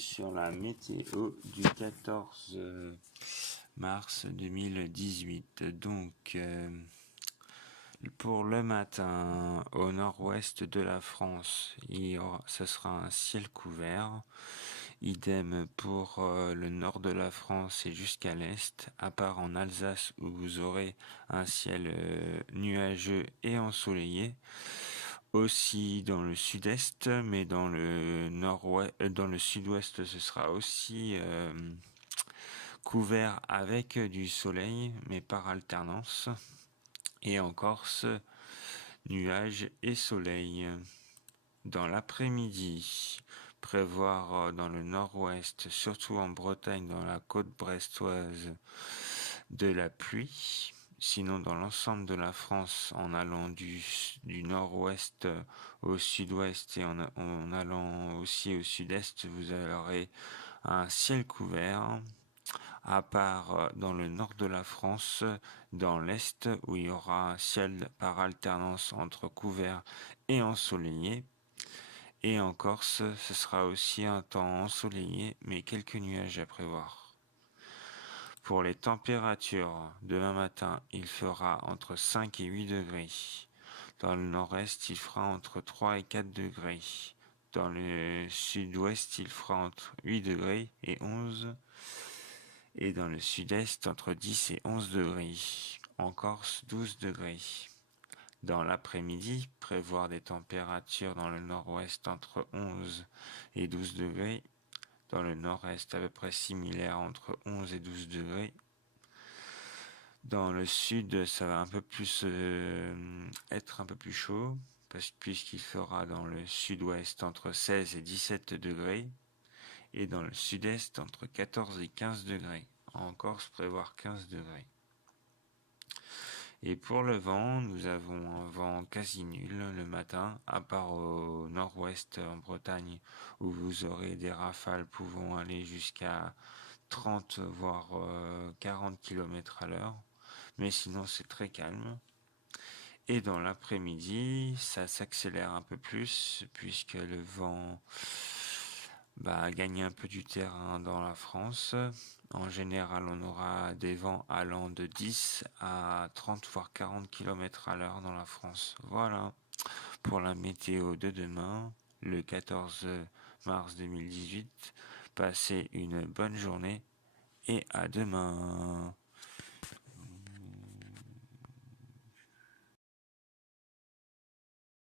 sur la météo du 14 mars 2018. Donc, pour le matin, au nord-ouest de la France, ce sera un ciel couvert. Idem pour le nord de la France et jusqu'à l'est, à part en Alsace où vous aurez un ciel nuageux et ensoleillé. Aussi dans le sud-est, mais dans le nord-ouest, dans le sud-ouest, ce sera aussi couvert avec du soleil, mais par alternance. Et en Corse, nuages et soleil. Dans l'après-midi, prévoir dans le nord-ouest, surtout en Bretagne, dans la côte brestoise, de la pluie. Sinon, dans l'ensemble de la France, en allant du nord-ouest au sud-ouest et en allant aussi au sud-est, vous aurez un ciel couvert, à part dans le nord de la France, dans l'est, où il y aura un ciel par alternance entre couvert et ensoleillé. Et en Corse, ce sera aussi un temps ensoleillé, mais quelques nuages à prévoir. Pour les températures, demain matin, il fera entre 5 et 8 degrés. Dans le nord-est, il fera entre 3 et 4 degrés. Dans le sud-ouest, il fera entre 8 degrés et 11. Et dans le sud-est, entre 10 et 11 degrés. En Corse, 12 degrés. Dans l'après-midi, prévoir des températures dans le nord-ouest entre 11 et 12 degrés. Dans le nord-est, à peu près similaire, entre 11 et 12 degrés. Dans le sud, ça va un peu plus être un peu plus chaud, puisqu'il fera dans le sud-ouest entre 16 et 17 degrés. Et dans le sud-est, entre 14 et 15 degrés. En Corse, prévoir 15 degrés. Et pour le vent, nous avons un vent quasi nul le matin, à part au nord-ouest en Bretagne, où vous aurez des rafales pouvant aller jusqu'à 30 voire 40 km à l'heure. Mais sinon, c'est très calme. Et dans l'après-midi, ça s'accélère un peu plus, puisque le vent gagne un peu du terrain dans la France. En général, on aura des vents allant de 10 à 30 voire 40 km à l'heure dans la France. Voilà pour la météo de demain, le 14 mars 2018. Passez une bonne journée et à demain.